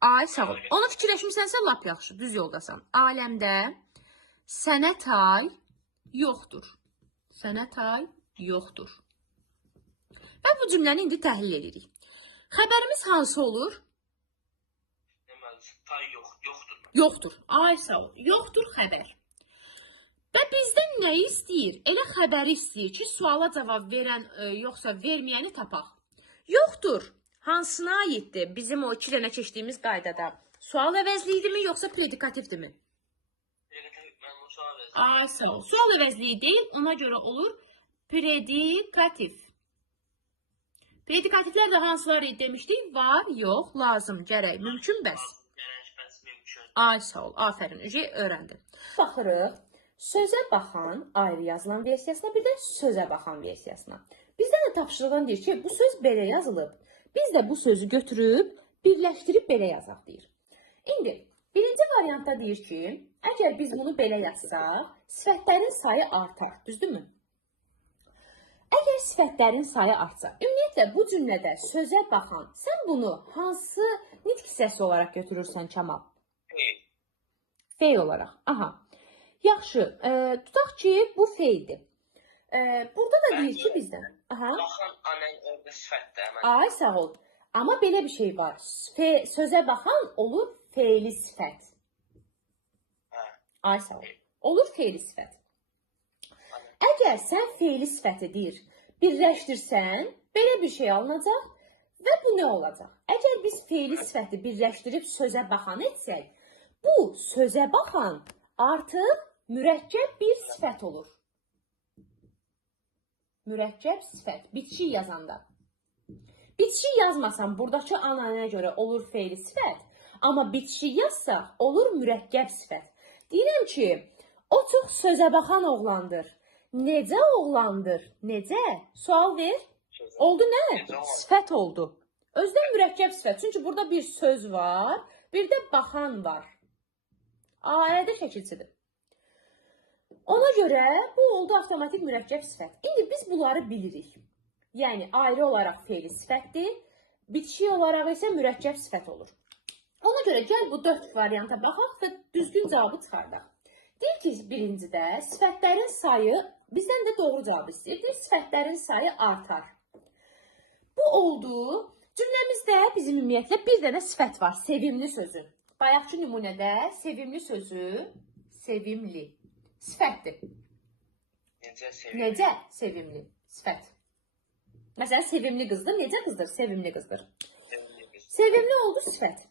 Ay sağ ol. Onu fikirləşmisənsə lap yaxşı, düz yoldasan. Aləmdə sənət ay yoxdur. Sənət ay yoxdur. Və bu cümləni indi təhlil edirik. Xəbərimiz hansı olur? Deməli, tay yoxdur. Yoxdur. Ay sağ ol. Yoxdur xəbər. Və bizdən nə istəyir? Elə xəbəri istəyir ki, suala cavab verən yoxsa verməyəni tapaq. Yoxdur. Hansına aiddir? Bizim o 2 dənə keçdiyimiz qaydada. Sual əvəzliyidirmi yoxsa predikativdirmi? Mən o sual verdim. Ay sağ ol. Sual əvəzliyi deyil, ona görə olur predikativ. Predikativlər də hansılar demişdik? Var, yox, lazım, gərək, mümkün, bəs. Mümkün. Ay sağ ol, afərin, öyrəndim. Baxırıq, sözə baxan ayrı yazılan versiyasına, bir də sözə baxan versiyasına. Bizdən də tapşırıqdan deyir ki, bu söz belə yazılıb. Biz də bu sözü götürüb, birləşdirib belə yazaq deyir. İndi, birinci variantda deyir ki, əgər biz bunu belə yazsaq, sifətlərin sayı artar, düzdürmü? Əgər sifətlərin sayı artsa, ümumiyyətlə bu cümlədə sözə baxan, sən bunu hansı nitq hissəsi olaraq götürürsən Kəmal? Feil olaraq. Aha. Yaxşı, tutaq ki, bu feildir. Burada da deyir ki bizdən. Aha. Baxan anən orada sifətdə. Ay sağ ol. Amma belə bir şey var. Sözə baxan olur feili sifət. Ay sağ ol. Olur feili sifət. Əgər sən feili sifəti deyir, birləşdirsən, belə bir şey alınacaq və bu nə olacaq? Əgər biz feili sifəti birləşdirib sözə baxan etsək, bu sözə baxan artıq mürəkkəb bir sifət olur. Mürəkkəb sifət, bitişik yazanda. Bitişik yazmasam, buradakı anaya görə olur feili sifət, amma bitişik yazsaq, olur mürəkkəb sifət. Deyirəm ki, o çox sözə baxan oğlandır. Necə oğlandır? Necə? Sual ver. Oldu nə? Sifət oldu. Özdən mürəkkəb sifət. Çünki burada bir söz var, bir də baxan var. Ayədə şəkilçidir. Ona görə bu oldu avtomatik mürəkkəb sifət. İndi biz bunları bilirik. Yəni ayrı olaraq feili sifətdir, bitişik olaraq isə mürəkkəb sifət olur. Ona görə gəl bu 4 varianta baxaq və düzgün cavabı çıxardaq. Deyir ki, birincidə sifətlərin sayı, bizdən də doğru cavabı istəyir. Sifətlərin sayı artar. Bu oldu. Cümləmizdə bizim ümumiyyətlə bir dənə sifət var, sevimli sözü. Bayaqçı nümunədə sevimli sözü, sevimli. Sifətdir. Necə sevimli? Necə sevimli? Sifət. Məsələn, sevimli qızdır. Necə qızdır? Sevimli qızdır. Sevimli oldu sifət.